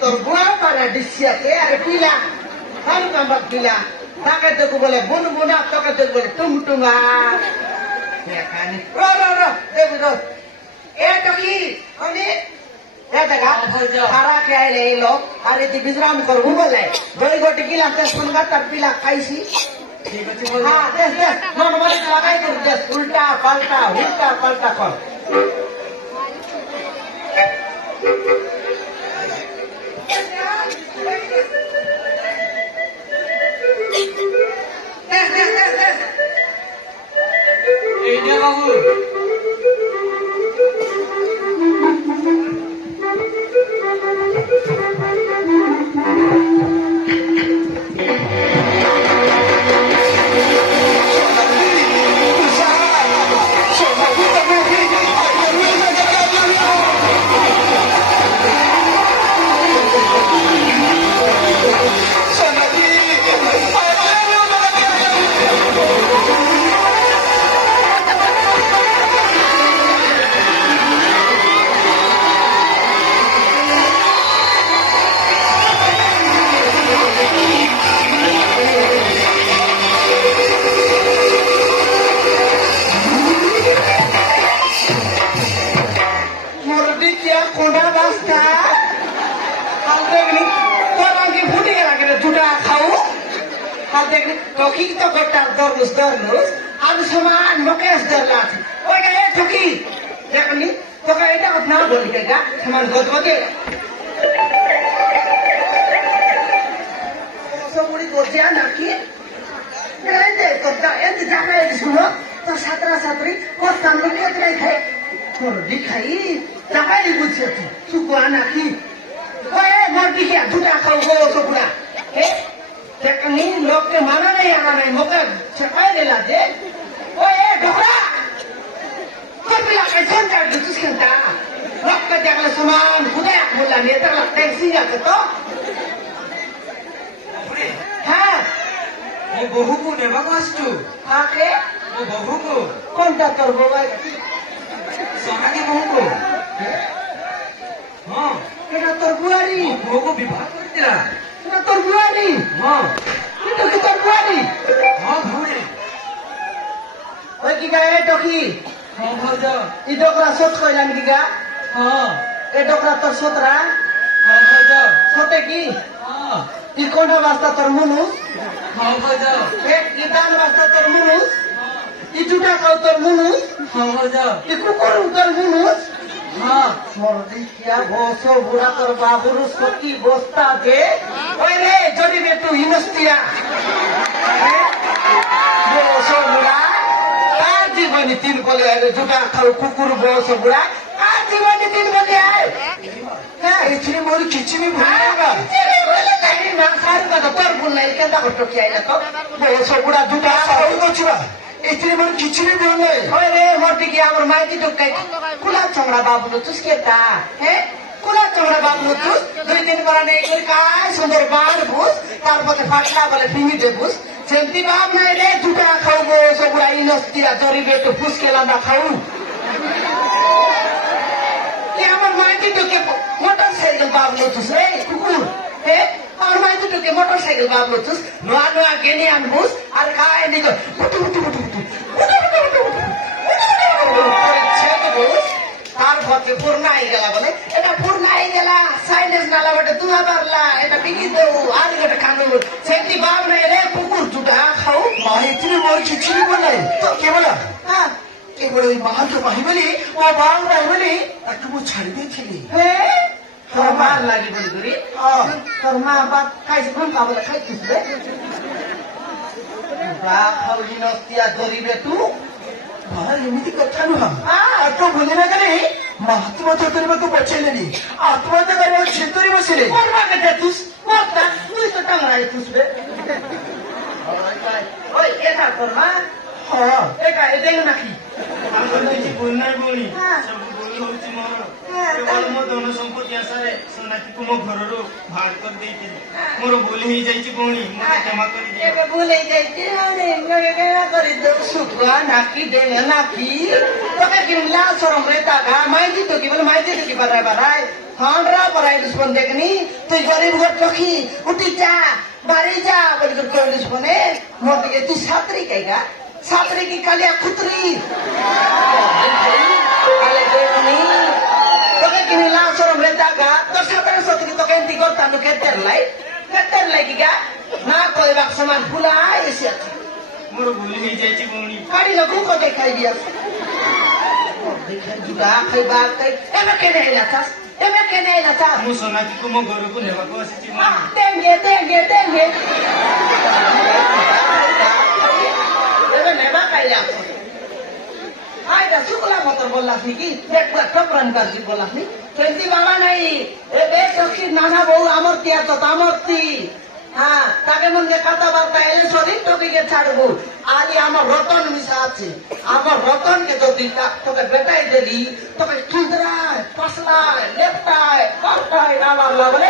তোর বুয়া পারা ডিসিয়াতে আরে পিলা হারু কাম্বা পিলা তাকে তো বলে বুনবুনা তোকে তো বলে টুমটুমা এখানে রো রো রো দেবি রো এটা কি আমি দেখা খারা খেয়ে এলো আর এটি বিশ্রাম করবো বলে দই গোটি গিলাম তো শুনবা তার পিলা খাইছি হ্যাঁ দেখ দেখ নর্মালি লাগাই কর দেখ উল্টা পাল্টা কর এই যে বাবু Toki to kota dormus adu saman mokesh darlat oita e toki jakni toka eta na boli ga saman godgode somuri gojya naki ende kota ende jaka e suno to satra satri kota moke trai khai kor dikhai jaka e bujhe tu ko naki oe mor dikya duta khau go sopura he देखनी लोग के माना नहीं आना नहीं मौका छकाए ले लाते ओ ये ढोकरा कब मिला कैसे कर दे तुझे क्या लोग के देखले सामान खुदा बोला नेता लगता है सी जाते तो हाँ ये बहू को ने बगास्तु आके वो बहू को कौन सा कर बोला सोना की बहू को हाँ क्या तर बुआरी बहू को विवाह कर दिया क्या तर बुआरी हाँ itu kita buari. हाँ भूले Oi kita toki. हाँ भौजा Itu kera sot koi lan kita. हाँ Itu kera tor sotra. हाँ भौजा Sote ki. हाँ Ikona basta tor munus. हाँ भौजा Itan basta tor munus. Ijuta kau tor munus. हाँ भौजा Ikukur tor munus. हाँ Mordi kia boso bura tor baburu soti bosta de. Oi re jodi be tu hinostia. Boso bura. Ajibani tin kole ae juta kau kukur boso bura. Ajibani tin kole ae. इतनी मोरी खिची में भूलेगा Chile bole nahi na saru ka tor bunai ka da koto kia ila to. Boso bura juta और कुछ बा इतनी मोरी खिची में भूले Oi re mordi kia amar maiti to kai kula chomra babu no tus keta. He? Kula chomra babu no tus. Dui din bara nei koi kai sundar bar bus. Tar pote fatla bole pimi de bus. Senti bab nai re juta khau boso bura inostia jori beto fuskela na khau. Ki amar maiti to ke motorcycle babu no tus re kukur. He? Amar maiti to ke motorcycle babu no tus. Noa noa geni an bus. Ar kai ni ko. Butu butu butu butu. তার ভতে পূর্ণ হয়ে গেল বলে এটা পূর্ণ হয়ে গেল silence নালা বটে তুয়া বারলা এটা বিকি দেউ আর গোটে কানু সেটি বাপ নাই রে কুকুর দুটা খাও माँ इतनी मोरी खिची में बोले तो क्या बोला হ্যাঁ केवल वही माँ के भाई बोली वो बाल भाई बोली ताकि वो छाड़ दी थी হে তোর মার লাগি বলি করি हाँ তোর মা বাপ খাইছে কোন কাবলে খাইছিস রে বা খাওলি নস্তিয়া দরিবে তু बाहर एमती कथा नुहा হ্যাঁ तो भूले ना करे महात्मा तो तेरे को बचे लेनी आत्महत्या करने छितरी बसले কোন মাকে দেতুস মরতা তুই তো টাংরাই তুসবে ওই এটা তোর মা हाँ এটা এটাই নাকি বন্যার বনি হ্যাঁ। ସବୁ ବଳି ହଉଛି ମୋର হ্যাঁ, କେବଳ ମୋ ଧନ ସମ୍ପତ୍ତି ଆଶାରେ ସୋନାକ୍ଷୀକୁ ମୋ ଘରରୁ ବାହାର କରିଦେଇଥିଲି ମୋର ଭୁଲ ହେଇଯାଇଛି ଭଉଣୀ ମୋତେ କ୍ଷମା କରିଦିଅ ଏବେ ভুলে যাইছি আরে এমনি কেনা করে দেব শুক্রা নাকি দেবে নাকি তোকে কিনলা সরম রে টাকা মাইজি তো কি বলে মাইজি তো কি বাড়ায় বাড়ায় হান্ডরা পড়াই দুশ্মন দেখনি তুই গরিব ঘর চোখি উঠি যা বাড়ি যা বলি তোর কই দুশ্মনে মোর দিকে তুই ছাত্রী কাইগা ছাত্রী কি কালিয়া খুতরি কালে দেখনি তোকে কিনি লাল সরম রে জাগা তোর ছাত্রের ছাত্রী তোকে এমনি করতাম তো কেতের লাই কি গা না কইবার সমান ফুলাই এসে আছে ମୋର ଭୁଲ ହେଇଯାଇଛି ଭଉଣୀ কাড়ি লগু কতে খাই দিয়া দেখেন জুগা খাইবা খাই এমে কেনে লাচাস এমে কেনে লাচাস ମୁଁ ସୋନାକ୍ଷୀକୁ ମୋ ଘରକୁ ନେବାକୁ ଆସିଛି ଭଉଣୀ তেঙ্গে এবে নেবা কাইলা আইটা শুকলা মতর বললাস নাকি একবার টপরান কাজি বললাস নি কেন্দি বাবা নাই এবে সখী নানা বউ আমর তিয়া তো তামর্তি হ্যাঁ তাকে মনে কথাবার্তা এলে শরীর তোকে গিয়ে ছাড়বো আজ আমার রতন মিশা আছে আমার রতনকে যদি তোকে বেটাই দিলি তোকে খিদরায় পাসলায় লেপটায় পাল্টায় নামার বলে